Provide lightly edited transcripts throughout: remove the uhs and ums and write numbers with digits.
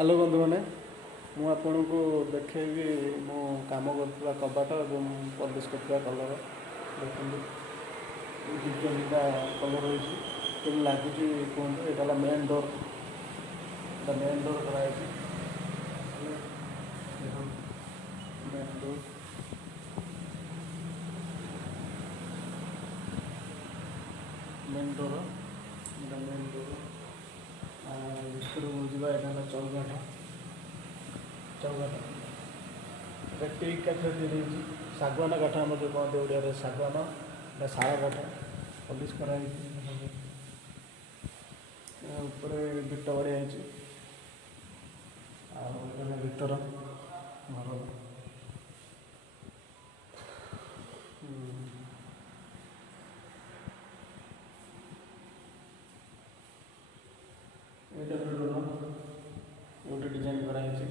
Hello बंधु मैंने मुझे देखी मो कम कर कबाट और पलिश कर कलर देखते कलर हो लगुच कहते यहाँ मेन डोर मेन डोर कराई main door main door main door ଭିତରକୁ ଯିବା ଏଇଟା ହେଲା ଚୌକାଠ ଏଇଟା ଟିକ୍ କାଠ ଦେଇଛି ଶାଗୁଆନ କାଠ ଆମର ଯେଉଁ କହନ୍ତି ଓଡ଼ିଆରେ ଶାଗୁଆନ ଏଇଟା ଶାଳ କାଠ ପଲିସ୍ କରାହେଇଛି ଉପରେ ବିଟ ବଢ଼ିଆ ହେଇଛି ଆଉ ଏଇଟା ଭିତର ଘର ଏଇଟା ଗୋଟେ ଡିଜାଇନ୍ କରାହେଇଛି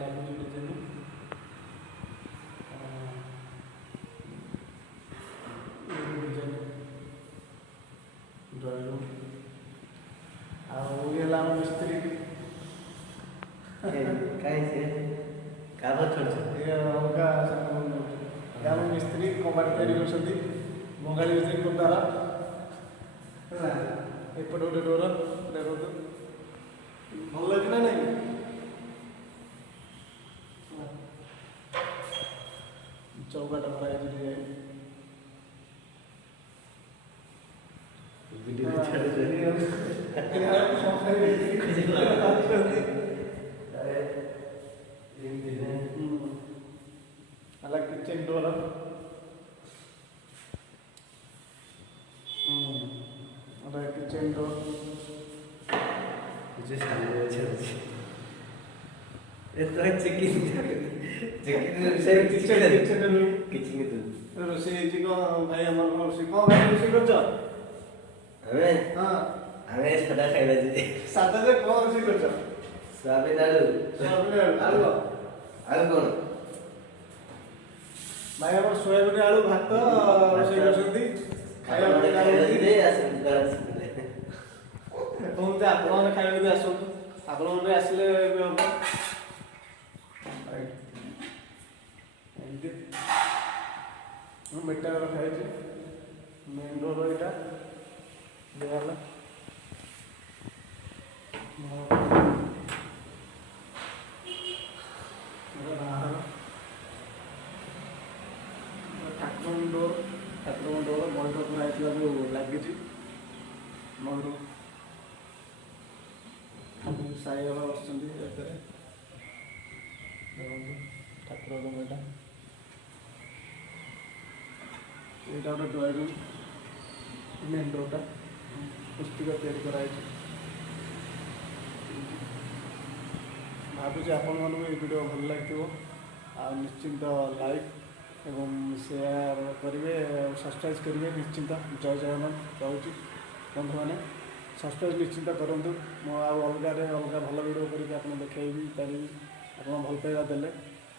ଲାଗୁଛି ଡିଜାଇନ୍ ଡିଜାଇନ୍ ଡ୍ରଇଂ ରୁମ୍ ଆଉ ଇଏ ହେଲା ଆମ ମିସ୍ତ୍ରୀ ଅଲଗା ଆମ ମିସ୍ତ୍ରୀ କବାଟ ତିଆରି କରୁଛନ୍ତି ବଙ୍ଗାଳୀ ମିସ୍ତ୍ରୀ ଖୋର୍ଦ୍ଧାର ହେଲା ଏପଟେ ଗୋଟେ ଡୋର ଦେଖନ୍ତୁ ଭଲ ଲାଗୁଛି ନା ନାଇଁ ଚୌକାଟ କରାଯାଇଛି ହେଲା କିଚେନ୍ ଡୋର किचन डोर रोषे भाई आम रोषे कौन भाई रोषे कर सादा खाइला सादा जे कौन रोषे कर सोयाबीन आलू आलू आलू कौन भाई आम सोयाबीन आलू भात रोषे करछंती खाइला कहते आपने खाइबा भी आसतु आपने आसिले हम मेटा रखाई मेन डोर यहाँ दिगला ठाकुर डोर मयूर कराई जो लगी मयूर साई बाबा बस ठाकुर रूम यहाँ गोटे ड्रॉइंग रूम मेन डोरटा पुस्तिका तैयारी कराई भावुँ आपण मानक ये वीडियो भल लगे निश्चिंत लाइक एवं शेयर करेंगे सब्सक्राइब करेंगे निश्चिंत जय जगन्नाथ रोचे बंधु मैंने सब्सक्राइब निश्चिंत करूँ मो अलग भल वीडियो करके आप देखी पारि आप भल पाइबा देले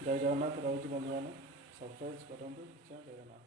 जय जगन्नाथ रोचे बंधु मैंने सब्सक्राइब करूँ जय जगन्नाथ।